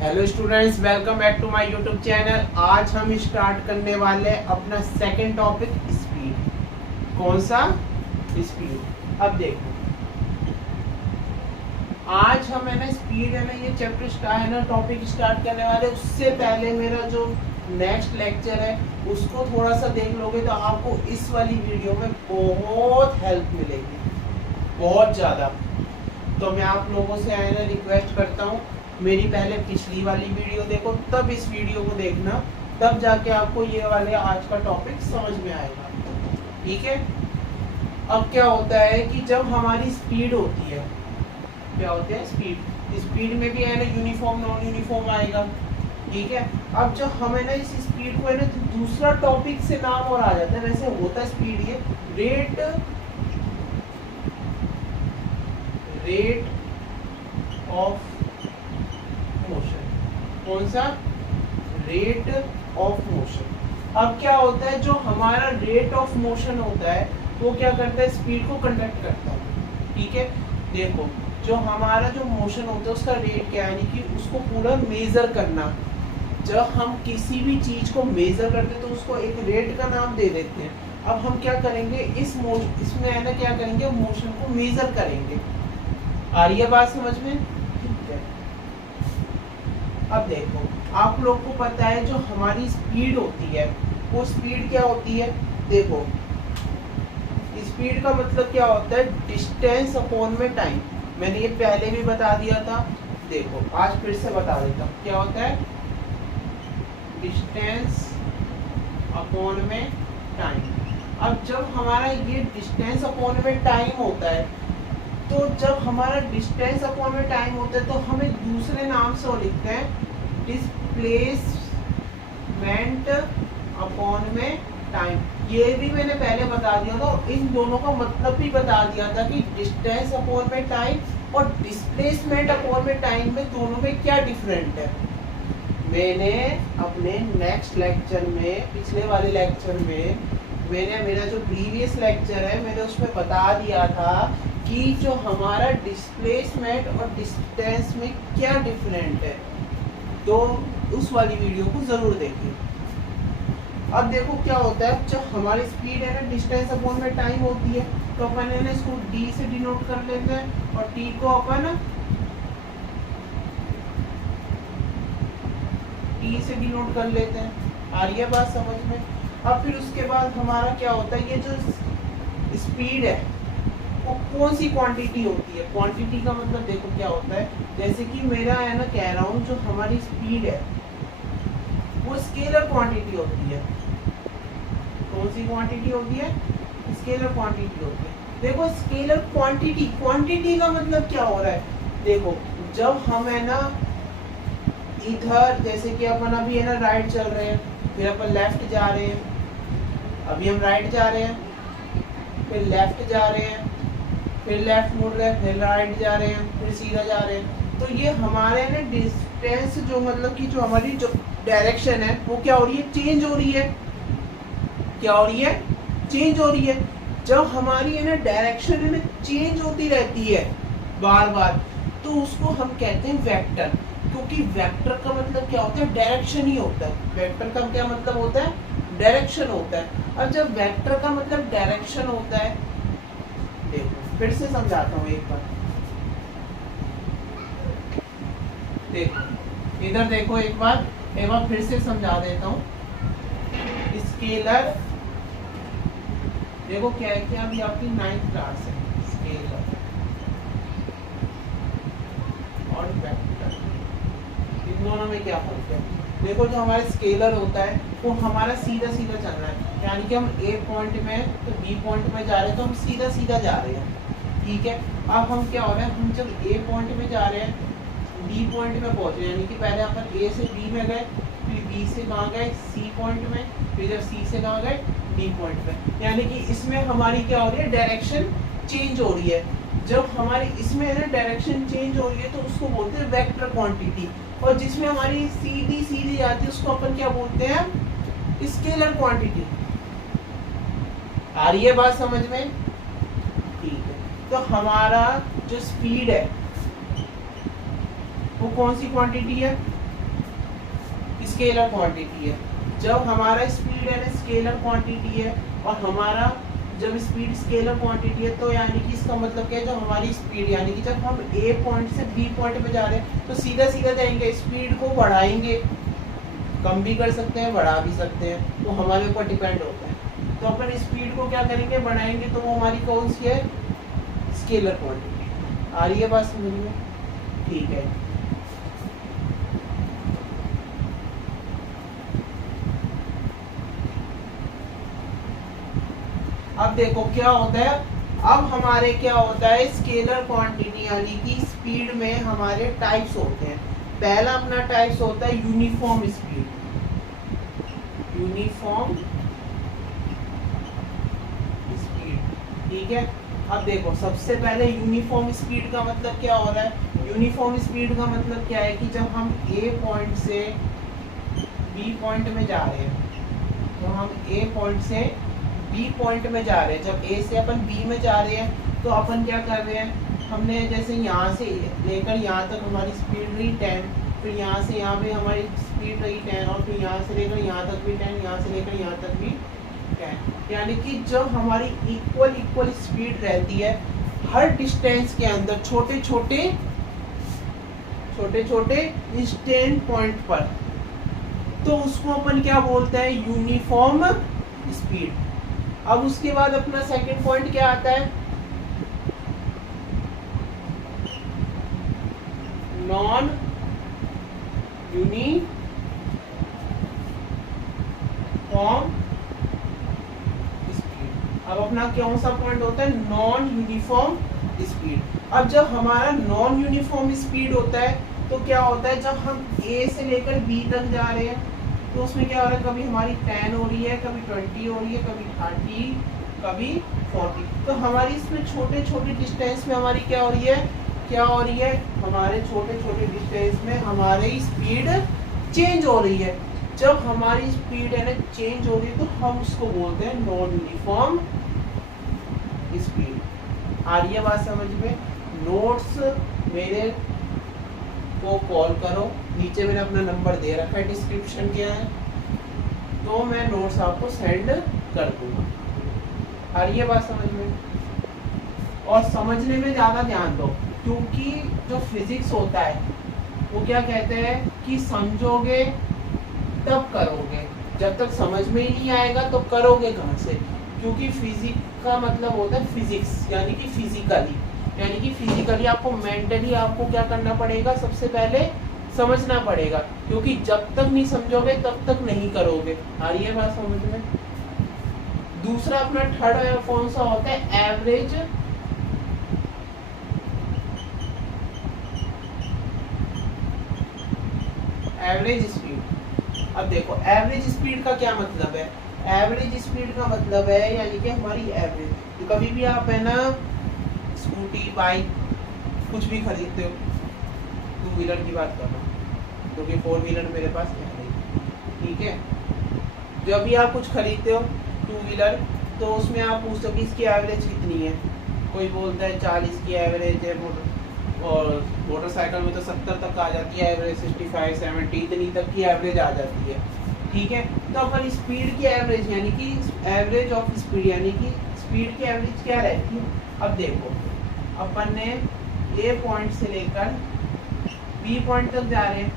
Hello students, welcome back to my YouTube channel. आज हम start करने वाले अपना सेकंड टॉपिक स्पीड। कौन सा? स्पीड। अब देखो, आज हम है ना स्पीड है ना ये चैप्टर स्टार्ट है ना टॉपिक स्टार्ट करने वाले। उससे पहले मेरा जो नेक्स्ट लेक्चर है उसको थोड़ा सा देख लोगे तो आपको इस वाली वीडियो में बहुत हेल्प मिलेगी, बहुत ज़्यादा। तो मैं आप लोगों से है ना रिक्वेस्ट करता हूँ, मेरी पहले पिछली वाली वीडियो देखो, तब इस वीडियो को देखना, तब जाके आपको ये वाले आज का टॉपिक समझ में आएगा। ठीक है। अब क्या होता है कि जब हमारी स्पीड होती है, क्या होता है स्पीड, स्पीड में भी है ना यूनिफॉर्म नॉन यूनिफॉर्म आएगा। ठीक है। अब जब हमें ना इस स्पीड को है ना तो दूसरा टॉपिक से नाम और आ जाता है। वैसे होता है स्पीड ये रेट ऑफ मोशन। कौन सा? Rate of motion. अब क्या होता है, जो हमारा रेट ऑफ मोशन होता है वो क्या करता है, स्पीड को कंडक्ट करता है। ठीक है। देखो, जो हमारा जो मोशन होता है उसका रेट क्या है, यानी कि उसको पूरा मेजर करना। जब हम किसी भी चीज को मेजर करते हैं तो उसको एक रेट का नाम दे देते हैं। अब हम क्या करेंगे, इसमें है ना क्या करेंगे, मोशन को मेजर करेंगे। आ रही है बात समझ में? ठीक है। अब देखो, आप लोग को पता है जो हमारी स्पीड होती है वो स्पीड क्या होती है। देखो, स्पीड का मतलब क्या होता है, डिस्टेंस अपॉन में टाइम। मैंने ये पहले भी बता दिया था, देखो आज फिर से बता देता हूँ। क्या होता है? डिस्टेंस अपॉन में टाइम। अब जब हमारा ये डिस्टेंस अपॉन में टाइम होता है, तो जब हमारा डिस्टेंस अपॉन में टाइम होता है तो हम एक दूसरे नाम से वो लिखते हैं डिस्प्लेसमेंट अपॉन में टाइम। ये भी मैंने पहले बता दिया था, इन दोनों का मतलब भी बता दिया था कि डिस्टेंस अपॉन में टाइम और डिस्प्लेसमेंट अपॉन में टाइम में दोनों में क्या डिफरेंट है। मैंने अपने नेक्स्ट लेक्चर में, पिछले वाले लेक्चर में, मैंने मेरा जो प्रीवियस लेक्चर है मैंने उसमें बता दिया था कि जो हमारा डिस्प्लेसमेंट और डिस्टेंस में क्या डिफरेंट है। तो उस वाली वीडियो को जरूर देखिए। अब देखो क्या होता है, जब हमारी स्पीड है ना डिस्टेंस अपॉन में टाइम होती है तो अपन है ना इसको डी से डिनोट कर लेते हैं और टी को अपन टी से डिनोट कर लेते हैं। आ रही है बात समझ में? अब फिर उसके बाद हमारा क्या होता है, ये जो स्पीड है वो कौन सी क्वांटिटी होती है। क्वांटिटी का मतलब देखो क्या होता है, जैसे कि मेरा है ना कह रहा हूँ जो हमारी स्पीड है वो स्केलर क्वांटिटी होती है। कौन सी क्वांटिटी होती है? स्केलर क्वांटिटी होती है। देखो स्केलर क्वांटिटी, क्वांटिटी का मतलब क्या हो रहा है, देखो जब हम है ना इधर, जैसे कि अपन अभी है ना राइट चल रहे हैं, फिर अपन लेफ्ट जा रहे हैं, अभी हम राइट जा रहे हैं, फिर लेफ्ट जा रहे हैं, फिर लेफ्ट मुड़ रहे हैं, फिर राइट जा रहे हैं, फिर सीधा जा रहे हैं। तो ये हमारे ना डिस्टेंस जो मतलब कि जो हमारी जो डायरेक्शन है वो क्या हो रही है, चेंज हो रही है। क्या हो रही है? चेंज हो रही है। जब हमारी है ना डायरेक्शन है ना चेंज होती रहती है बार बार, तो उसको हम कहते हैं वेक्टर। क्योंकि वेक्टर का मतलब क्या होता है, डायरेक्शन ही होता है। वेक्टर का क्या मतलब होता है, डायरेक्शन होता है। और जब वेक्टर का मतलब डायरेक्शन होता है, देखो फिर से समझाता हूँ एक बार। देखो इधर देखो एक बार फिर से समझा देता हूँ। स्केलर देखो क्या है कि अभी आपकी 9th क्लास है। स्केलर और वेक्टर, इन दोनों में क्या फर्क है। देखो जो हमारा स्केलर होता है वो हमारा सीधा सीधा चल रहा है, यानी कि हम ए पॉइंट में तो बी पॉइंट में जा रहे हैं तो हम सीधा सीधा जा रहे हैं। ठीक है। अब हम क्या हो रहा है, हम जब ए पॉइंट में जा रहे हैं बी पॉइंट में पहुंच रहे हैं, यानी कि पहले अपन ए से बी में गए, फिर बी से कहाँ गए, सी पॉइंट में, फिर जब सी से कहाँ गए, डी पॉइंट में। यानी कि इसमें हमारी क्या हो रही है, डायरेक्शन चेंज हो रही है। जब हमारी इसमें है ना डायरेक्शन चेंज हो रही है तो उसको बोलते हैं वेक्टर क्वांटिटी। और जिसमें हमारी सीधी सीधी जाती है उसको अपन क्या बोलते हैं, स्केलर क्वांटिटी। आ रही है बात समझ में? ठीक है। तो हमारा जो स्पीड है वो कौन सी क्वांटिटी है, स्केलर क्वांटिटी है। जब हमारा स्पीड है ना स्केलर क्वांटिटी है, और हमारा जब स्पीड स्केलर क्वांटिटी है, तो यानी कि इसका मतलब क्या है, जो हमारी स्पीड यानी कि जब हम ए पॉइंट से बी पॉइंट पे जा रहे हैं तो सीधा सीधा जाएंगे, स्पीड को बढ़ाएंगे, कम भी कर सकते हैं, बढ़ा भी सकते हैं, तो हमारे ऊपर डिपेंड होता है। तो अपन स्पीड को क्या करेंगे, बढ़ाएंगे, तो वो हमारी कौन सी है, स्केलर क्वांटिटी। आ रही है बात समझ में? ठीक है। अब देखो क्या होता है, अब हमारे क्या होता है, स्केलर क्वांटिटी यानी कि स्पीड में हमारे टाइप्स होते हैं। पहला अपना टाइप्स होता है यूनिफॉर्म स्पीड, यूनिफॉर्म स्पीड, ठीक है। अब देखो सबसे पहले यूनिफॉर्म स्पीड का मतलब क्या हो रहा है, यूनिफॉर्म स्पीड का मतलब क्या है कि जब हम ए पॉइंट से बी पॉइंट में जा रहे हैं, तो हम ए पॉइंट से बी पॉइंट में जा रहे हैं, जब ए से अपन बी में जा रहे हैं तो अपन क्या कर रहे हैं, हमने जैसे यहाँ से लेकर यहाँ तक हमारी स्पीड रही 10, फिर यहाँ से यहाँ पे हमारी स्पीड रही 10, और फिर यहाँ से लेकर यहाँ तक भी 10, यहाँ से लेकर यहाँ तक भी 10। यानी कि जब हमारी इक्वल स्पीड रहती है हर डिस्टेंस के अंदर, छोटे छोटे इंस्टेंट पॉइंट पर, तो उसको अपन क्या बोलते हैं, यूनिफॉर्म स्पीड। अब उसके बाद अपना सेकंड पॉइंट क्या आता है, नॉन यूनिफॉर्म स्पीड। अब अपना कौन सा पॉइंट होता है, नॉन यूनिफॉर्म स्पीड। अब जब हमारा नॉन यूनिफॉर्म स्पीड होता है तो क्या होता है, जब हम ए से लेकर बी तक जा रहे हैं तो उसमें क्या हो रहा है, कभी हमारी 10 हो रही है, कभी 20 हो रही है, कभी 30, कभी 40। तो हमारी इसमें छोटे छोटे डिस्टेंस में हमारी क्या हो रही है, हमारे छोटे छोटे डिस्टेंस में हमारी स्पीड चेंज हो रही है। जब हमारी स्पीड है ना चेंज हो रही है तो हम उसको बोलते हैं नॉन यूनिफॉर्म स्पीड। आ रही है बात समझ में? नोट्स मेरे को कॉल करो, नीचे मैंने अपना नंबर दे रखा है डिस्क्रिप्शन के है, तो मैं नोट्स आपको सेंड कर दूंगा। आ रही है बात समझ में? और समझने में ज़्यादा ध्यान दो, क्योंकि जो फिजिक्स होता है वो क्या कहते हैं कि समझोगे तब करोगे, जब तक समझ में ही नहीं आएगा तो करोगे कहाँ से? क्योंकि फिजिक्स का मतलब होता है फिजिक्स यानी कि फिजिकली आपको मेंटली आपको क्या करना पड़ेगा, सबसे पहले समझना पड़ेगा, क्योंकि जब तक नहीं समझोगे तब तक नहीं करोगे। आ रही है बात समझ में? दूसरा अपना थर्ड कौन सा होता है, एवरेज स्पीड। अब देखो एवरेज स्पीड का क्या मतलब है, एवरेज स्पीड का मतलब है यानी कि हमारी एवरेज। तो कभी भी आप है ना स्कूटी बाइक कुछ भी खरीदते हो, 2 व्हीलर की बात कर रहा हूँ क्योंकि 4 व्हीलर मेरे पास है नहीं, ठीक है। जब भी आप कुछ खरीदते हो 2 व्हीलर, तो उसमें आप पूछते हो कि इसकी एवरेज कितनी है, कोई बोलता है 40 की एवरेज है, और मोटरसाइकिल में तो 70 तक आ जाती है एवरेज, 65 70 इतनी तक की एवरेज आ जाती है, ठीक है। तो अपन स्पीड की एवरेज यानी कि एवरेज ऑफ स्पीड यानी कि स्पीड की एवरेज क्या रहती है। अब देखो अपन ने ए पॉइंट से लेकर बी पॉइंट तक जा रहे हैं,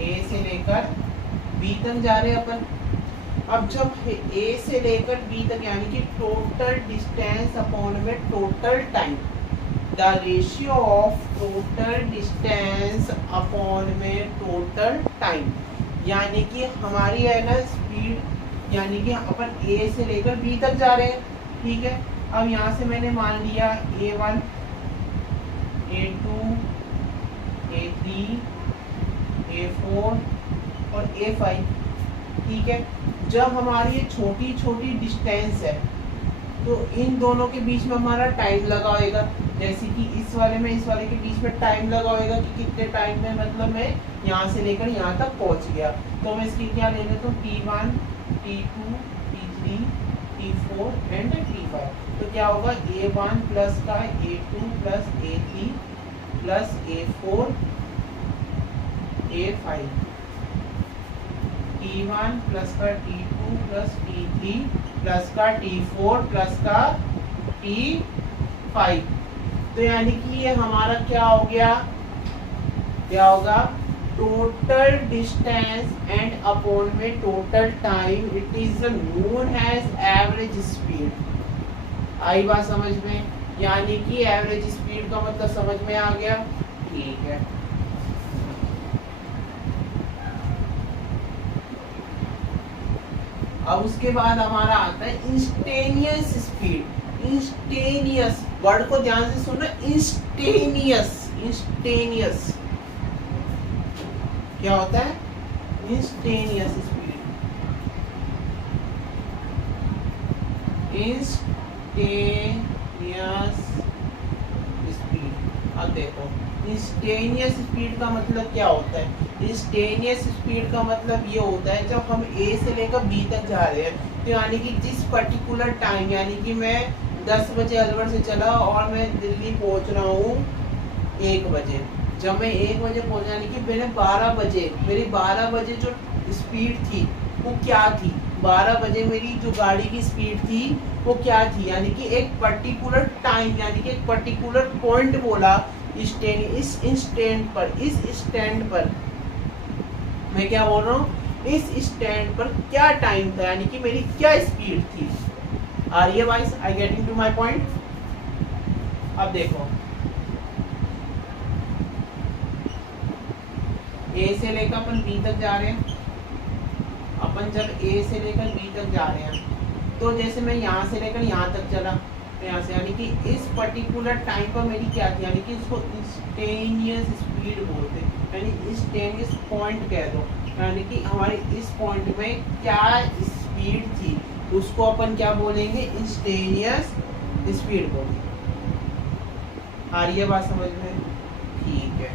ए से लेकर बी तक जा रहे हैं अपन। अब जब ए से लेकर बी तक यानी कि टोटल डिस्टेंस अपॉन में total time, the ratio of total distance upon में टोटल टाइम, यानी कि हमारी है ना स्पीड यानी कि अपन ए से लेकर बी तक जा रहे हैं, ठीक है। अब यहाँ से मैंने मान लिया A1 A2 A3 A4 और A5, ठीक है। जब हमारी ये छोटी छोटी डिस्टेंस है तो इन दोनों के बीच में हमारा टाइम लगा होगा, जैसे कि इस वाले में इस वाले के बीच में टाइम लगा होगा कि कितने टाइम में मतलब मैं यहाँ से लेकर यहाँ तक पहुँच गया। तो मैं इसकी क्या ले लेता हूँ, T1 T2 T3 T4 and T5। तो क्या होगा, A1 प्लस का A2 plus A3 plus A4 A5 T1 plus का T2 प्लस T3 प्लस का T4 प्लस का T5। तो यानी कि ये हमारा क्या हो गया, क्या होगा, टोटल डिस्टेंस एंड अपॉन में total time, it is known as average speed. आई बात समझ में? यानी कि एवरेज स्पीड का मतलब समझ में आ गया, ठीक है। अब उसके बाद हमारा आता है इंस्टेनियस स्पीड। इंस्टेनियस वर्ड को ध्यान से सुनना, इंस्टेनियस। इंस्टेनियस क्या होता है? Instantaneous speed. Instantaneous speed. अब देखो इंस्टेनियस स्पीड का मतलब क्या होता है? इंस्टेनियस स्पीड का मतलब ये होता है जब हम ए से लेकर बी तक जा रहे हैं, तो यानी कि जिस पर्टिकुलर टाइम, यानी कि मैं 10 बजे अलवर से चला और मैं दिल्ली पहुंच रहा हूँ 1 बजे। जब मैं 1 बजे पहुंचा, यानी कि मैंने 12 बजे, मेरी 12 बजे जो स्पीड थी वो क्या थी? 12 बजे मेरी जो गाड़ी की स्पीड थी वो क्या थी? यानी कि एक पर्टिकुलर टाइम, यानी कि एक पर्टिकुलर पॉइंट बोला, स्टैंड, इस स्टैंड पर, इस स्टैंड पर मैं क्या बोल रहा हूँ, इस स्टैंड पर क्या टाइम था, यानी कि मेरी क्या स्पीड थी। Are you guys, I getting to my point? अब देखो ए से लेकर अपन बी तक जा रहे हैं। अपन जब ए से लेकर बी तक जा रहे हैं, तो जैसे मैं यहाँ से लेकर यहाँ तक चला, यहाँ से, यानी कि इस पर्टिकुलर टाइम पर मेरी क्या थी, यानी कि इसको इंस्टेनियस स्पीड बोलते हैं, यानी इंस्टेनियस पॉइंट कह दो, यानी कि हमारे इस पॉइंट में क्या स्पीड थी उसको अपन क्या बोलेंगे? इंस्टेनियस स्पीड बोलेंगे। आ रही है बात समझ में? ठीक है।